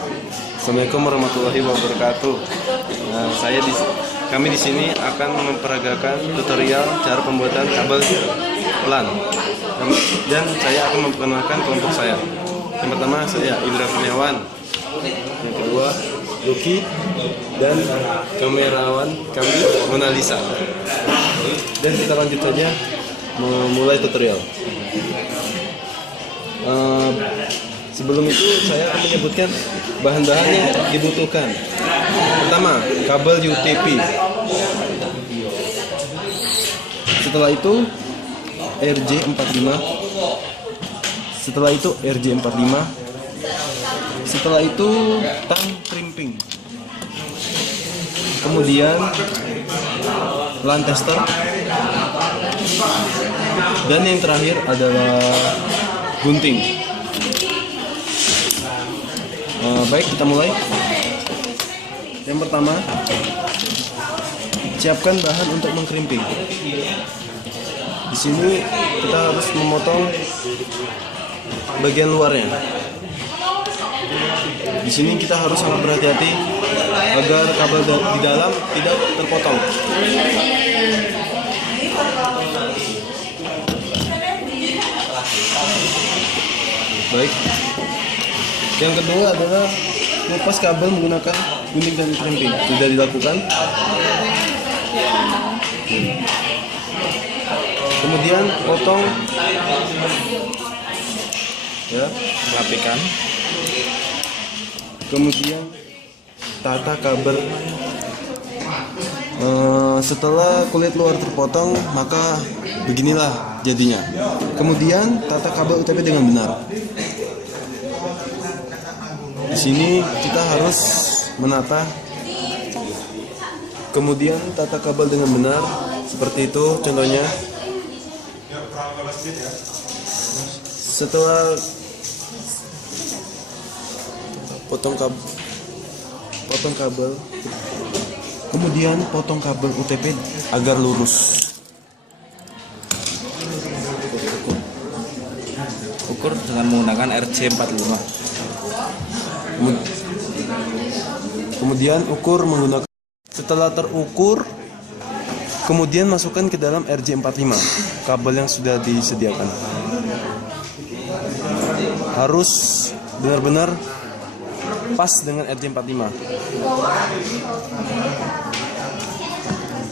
Assalamualaikum warahmatullahi wabarakatuh. Kami di sini akan memperagakan tutorial cara pembuatan kabel LAN. Dan saya akan memperkenalkan kelompok saya. Yang pertama saya Indra Kurniawan. Yang kedua Lucky dan kamerawan kami Mona Lisa. Dan kita lanjut saja memulai tutorial. Sebelum itu saya akan menyebutkan bahan-bahan yang dibutuhkan. Pertama, kabel UTP. Setelah itu RJ45. Setelah itu RJ45. Setelah itu tang crimping. Kemudian LAN tester. Dan yang terakhir adalah gunting. Baik, kita mulai. Yang pertama, siapkan bahan untuk mengkrimping. Di sini kita harus memotong bagian luarnya. Di sini kita harus sangat berhati-hati agar kabel di dalam tidak terpotong. Baik. Yang kedua adalah lepas kabel menggunakan gunting dan crimping. Sudah dilakukan. Kemudian potong, ya, rapikan. Kemudian tata kabel. Setelah kulit luar terpotong, maka beginilah jadinya. Kemudian tata kabel UTP dengan benar. Di sini kita harus menata, kemudian tata kabel dengan benar, seperti itu contohnya. Setelah potong kabel, kemudian potong kabel UTP agar lurus. Ukur dengan menggunakan RJ45. Kemudian ukur menggunakan. Setelah terukur, kemudian masukkan ke dalam RJ45 kabel yang sudah disediakan. Harus benar-benar pas dengan RJ45.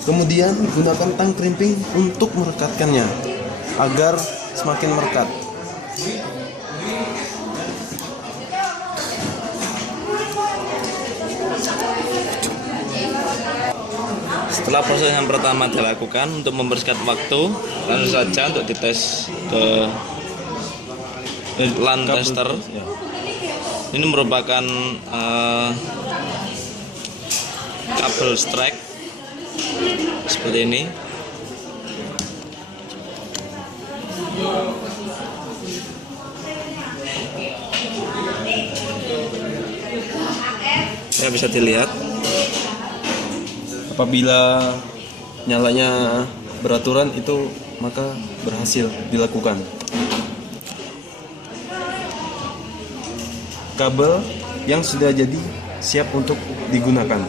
Kemudian gunakan tang crimping untuk merekatkannya agar semakin merekat. Setelah proses yang pertama dilakukan untuk mempersingkat waktu, langsung saja untuk dites ke LAN tester. Ini merupakan kabel strike seperti ini. Ya, bisa dilihat. Apabila nyalanya beraturan itu, maka berhasil dilakukan. Kabel yang sudah jadi siap untuk digunakan.